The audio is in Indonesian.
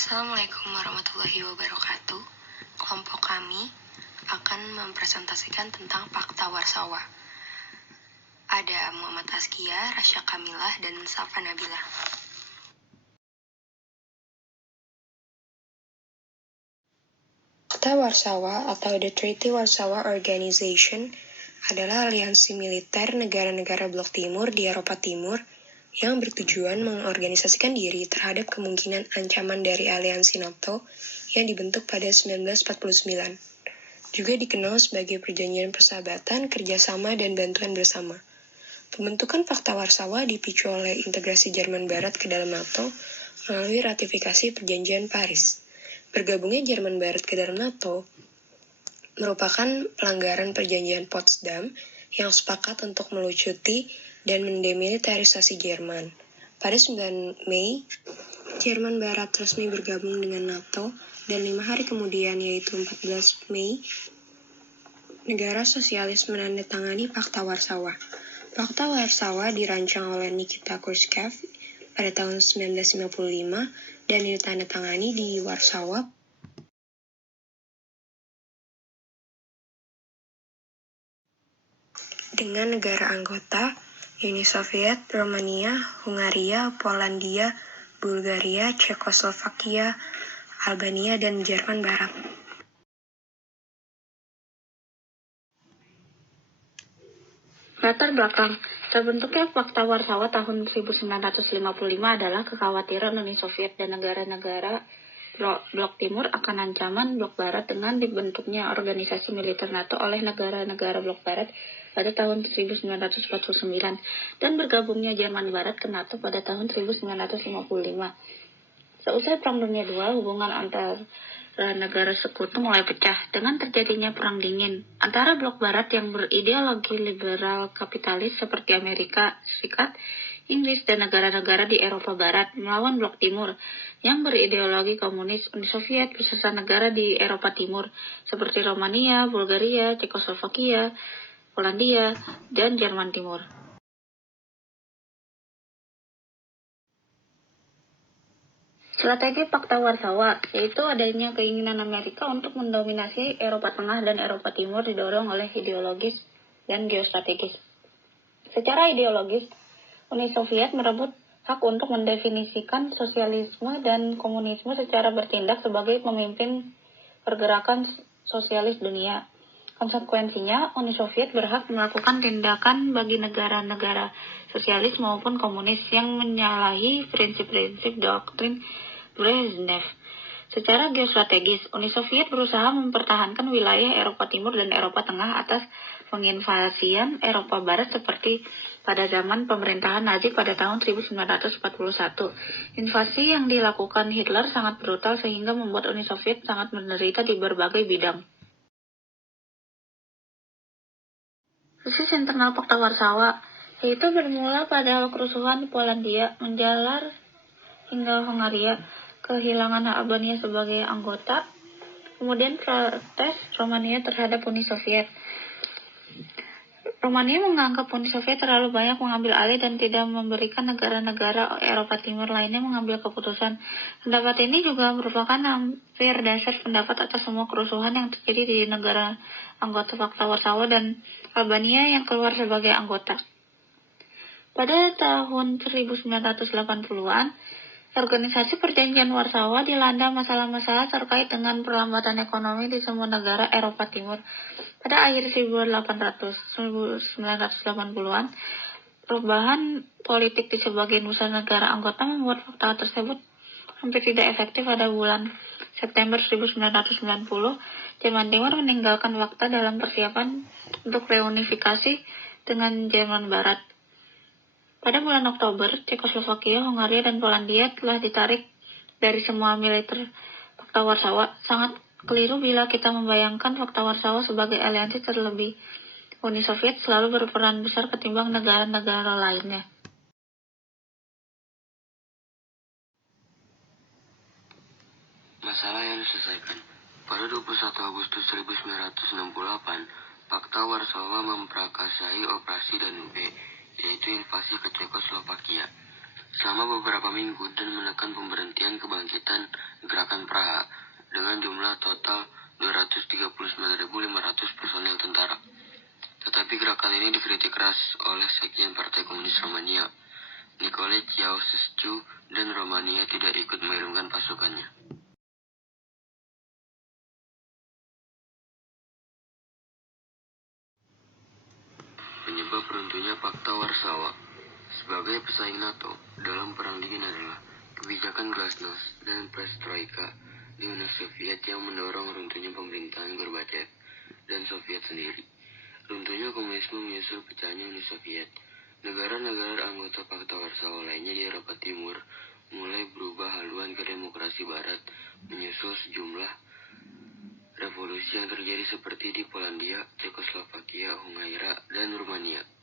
Assalamualaikum warahmatullahi wabarakatuh. Kelompok kami akan mempresentasikan tentang Fakta Warsawa. Ada Muhammad Askia, Rasya Kamilah, dan Safa Nabila. Fakta Warsawa atau The Treaty Warsaw Organization adalah aliansi militer negara-negara blok timur di Eropa Timur yang bertujuan mengorganisasikan diri terhadap kemungkinan ancaman dari aliansi NATO yang dibentuk pada 1949. Juga dikenal sebagai perjanjian persahabatan, kerjasama, dan bantuan bersama. Pembentukan Fakta Warsawa dipicu oleh integrasi Jerman Barat ke dalam NATO melalui ratifikasi Perjanjian Paris. Bergabungnya Jerman Barat ke dalam NATO merupakan pelanggaran Perjanjian Potsdam yang sepakat untuk melucuti dan mendemilitarisasi Jerman. Pada 9 Mei, Jerman Barat resmi bergabung dengan NATO, dan 5 hari kemudian, yaitu 14 Mei, negara sosialis menandatangani Fakta Warsawa. Fakta Warsawa dirancang oleh Nikita Khrushchev pada tahun 1955 dan ditandatangani di Warsawa dengan negara anggota Uni Soviet, Romania, Hungaria, Polandia, Bulgaria, Cekoslovakia, Albania, dan Jerman Barat. Latar belakang terbentuknya Fakta Warsawa tahun 1955 adalah kekhawatiran Uni Soviet dan negara-negara blok timur akan ancaman blok barat dengan dibentuknya organisasi militer NATO oleh negara-negara blok barat pada tahun 1949 dan bergabungnya Jerman Barat ke NATO pada tahun 1955. Seusai Perang Dunia II, hubungan antara negara sekutu mulai pecah dengan terjadinya Perang Dingin antara blok barat yang berideologi liberal kapitalis seperti Amerika Serikat, Inggris, dan negara-negara di Eropa Barat melawan blok timur yang berideologi komunis Uni Soviet beserta negara di Eropa Timur seperti Romania, Bulgaria, Cekoslovakia, Polandia, dan Jerman Timur. Strategi Fakta Warsawa, yaitu adanya keinginan Amerika untuk mendominasi Eropa Tengah dan Eropa Timur didorong oleh ideologis dan geostrategis. Secara ideologis, Uni Soviet merebut hak untuk mendefinisikan sosialisme dan komunisme secara bertindak sebagai pemimpin pergerakan sosialis dunia. Konsekuensinya, Uni Soviet berhak melakukan tindakan bagi negara-negara sosialis maupun komunis yang menyalahi prinsip-prinsip doktrin Brezhnev. Secara geostrategis, Uni Soviet berusaha mempertahankan wilayah Eropa Timur dan Eropa Tengah atas penginvasian Eropa Barat seperti pada zaman pemerintahan Nazi pada tahun 1941. Invasi yang dilakukan Hitler sangat brutal sehingga membuat Uni Soviet sangat menderita di berbagai bidang. Krisis internal Fakta Warsawa, yaitu bermula pada kerusuhan Polandia, menjalar hingga Hungaria, kehilangan Albania sebagai anggota, kemudian protes Romania terhadap Uni Soviet. Romania menganggap Uni Soviet terlalu banyak mengambil alih dan tidak memberikan negara-negara Eropa Timur lainnya mengambil keputusan. Pendapat ini juga merupakan hampir dasar pendapat atas semua kerusuhan yang terjadi di negara anggota Fakta Warsawa dan Albania yang keluar sebagai anggota. Pada tahun 1980-an, Organisasi Perjanjian Warsawa dilanda masalah-masalah terkait dengan perlambatan ekonomi di semua negara Eropa Timur. Pada akhir 1980-an, perubahan politik di sebagian besar negara anggota membuat fakta tersebut hampir tidak efektif. Pada bulan September 1990, Jerman Timur meninggalkan fakta dalam persiapan untuk reunifikasi dengan Jerman Barat. Pada bulan Oktober, Cekoslovakia, Hungaria, dan Polandia telah ditarik dari semua militer Fakta Warsawa. Sangat keliru bila kita membayangkan Fakta Warsawa sebagai aliansi terlebih. Uni Soviet selalu berperan besar ketimbang negara-negara lainnya. Masalah yang diselesaikan. Pada 21 Agustus 1968, Fakta Warsawa memprakarsai Operasi Danube, yaitu invasi ke Cekoslovakia. selama beberapa minggu dan menekan pemberhentian kebangkitan gerakan Praha dengan jumlah total 239.500 personel tentara. Tetapi gerakan ini dikritik keras oleh Sekjen Partai Komunis Romania, Nicolae Ceausescu, dan Romania tidak ikut mengirimkan pasukannya. Penyebab runtuhnya Fakta Warsawa sebagai pesaing NATO dalam Perang Dingin adalah kebijakan Glasnost dan Perestroika di Uni Soviet yang mendorong runtuhnya pemerintahan Gorbachev dan Soviet sendiri. Runtuhnya komunisme menyusul pecahnya Uni Soviet. Negara-negara anggota Fakta Warsawa lainnya di Eropa Timur mulai berubah haluan ke demokrasi Barat menyusul sejumlah revolusi yang terjadi seperti di Polandia, Cekoslovakia, Hungaria, dan Rumania.